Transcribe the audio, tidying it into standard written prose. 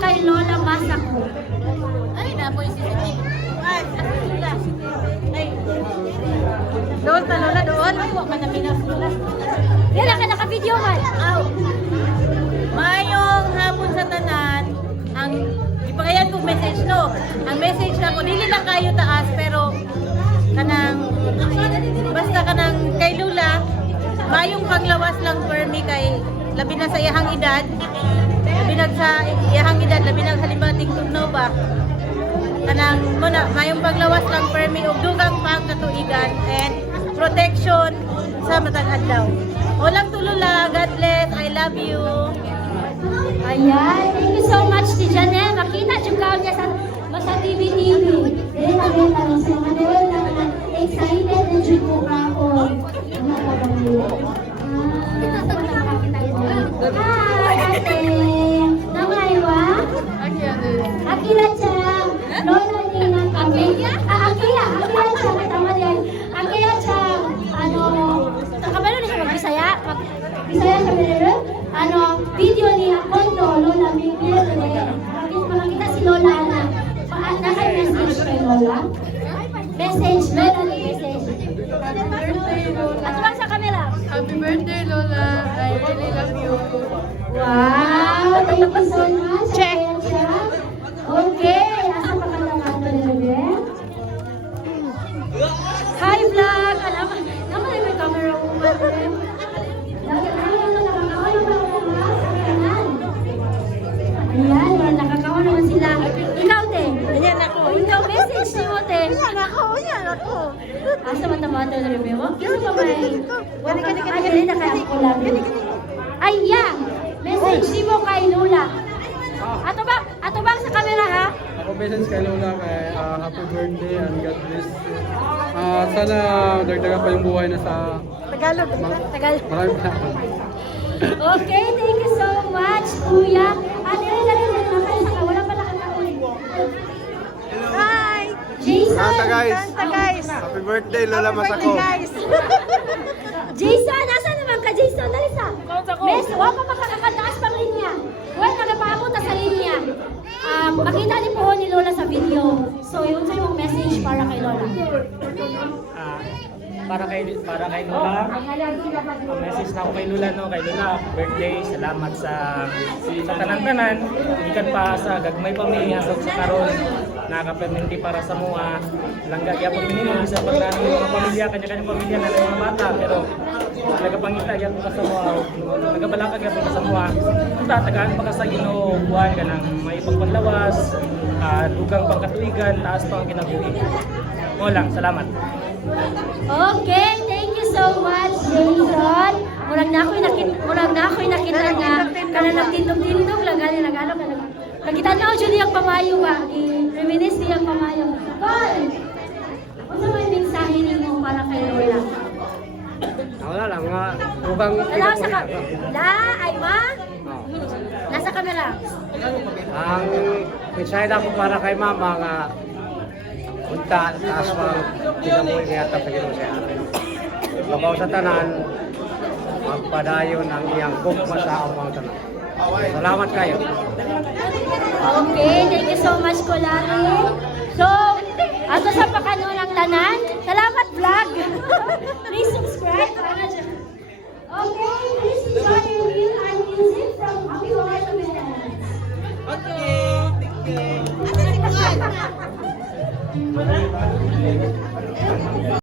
kay Lola Masako. Ay, napoy si Titi. Ay, Lola. Ay. Doon ta Lola, doon. Ay, wak ka na pinasulas. Dila ka naka-video man. Aw. Mayong hapon sa tanan. Ang di pa kaya kong message no. Ang message na ko dili lang kayo taas pero kanang basta kanang kay Lola mayong paglawas lang for me kay labi na sa iyahang edad. Labi na sa iyahang edad, labi na sa libating tugnaw ba. Kanang muna mayong paglawas lang for me ug dugang pang katuigan and protection sa matag adlaw. Walang tulula, God bless, I love you. Ayan, thank you so much ti Janelle. Makita jud ka niya sa TV. Dili na lang sa mga doon na excited na jud ko ako. Mga kabayo. Hi, ate. Nangaywa? Akira Chang. Lola ni na kami. Akira Chang. Tama yan. Akira Chang. Kabalo na siya mag-Bisaya? Bisaya siya meron? Video niya, kondo, Lola, video niya. Makakita si Lola na. Nasa message kay Lola? Message, meron ni message. At bang sa camera? Happy birthday, Lola. I really love you. Wow, thank you so much. Check. Okay, asa pa ka lang ato nilagay? Hi vlog! Alam, naman ay may camera ko ba? Ayan, nakakawa naman sila. Ikaw, te. Ayan ako. Ikaw, message ni mo, te. Ayan ako. Asa mata-mata na rin mo? Kisa pa may... Ay, na kaya ako lang. Ay, yeah. Message ni mo kay Lola. Ato ba sa camera, ha? Ako message kay Lola kay happy birthday and God bless you. Sana dagdagan pa yung buhay na sa Tagalog. maraming salamat. Okay, thank you so much, Kuya. Dali, nakay sa wala pa nakakauli. Hi! Jason! Kanta guys! Kanta guys! Happy birthday Lola Masako! guys! Jason, nasa naman ka, Jason? Dali sa. Kanta ko. Mes, huwag pa makakataas pang linya. Huwag nagapaabot na sa linya. Makita ni po ni Lola sa video. So, yun sa yung message para kay Lola. Para kay Lola, ang message na ako kay Lola, no, kay Lola, birthday, salamat sa tanan-tanan, ikan pa sa gagmay pamilya sa karon, nakakaperminti para sa mga langga yapon minimum sa pagdano ng mga pamilya, kanya-kanya pamilya na mga bata, pero nagapangita yapon ka sa mga, nagabalakag yapon ka sa mga, tagaan pa ka sa Ginoo, buwan ka ng may pagpanlawas, dugang pangkatuigan, taas pa ang kinabuhi. Mo lang, salamat. Okay, thank you so much, Jason. Murag na ako'y nakita nga kana nagtindog-tindog lang gali nagano ka nakita na jud yang pamayo ba i-reminisce niyang pamayo. Call. Unsa may mensahe nimo para kay Lola? Wala lang nga, mukhang Alam sa ka. La ay ma. Nasa camera. ang mensahe ko para kay mama nga punta taas pa pinamuhi niya sa Ginoo siya. Labaw sa tanan, magpadayon ang iyang kukma sa amang tanan. Salamat kayo. Okay, thank you so much Kulani. So, ato sa pakanulang tanan. Salamat vlog. Please subscribe.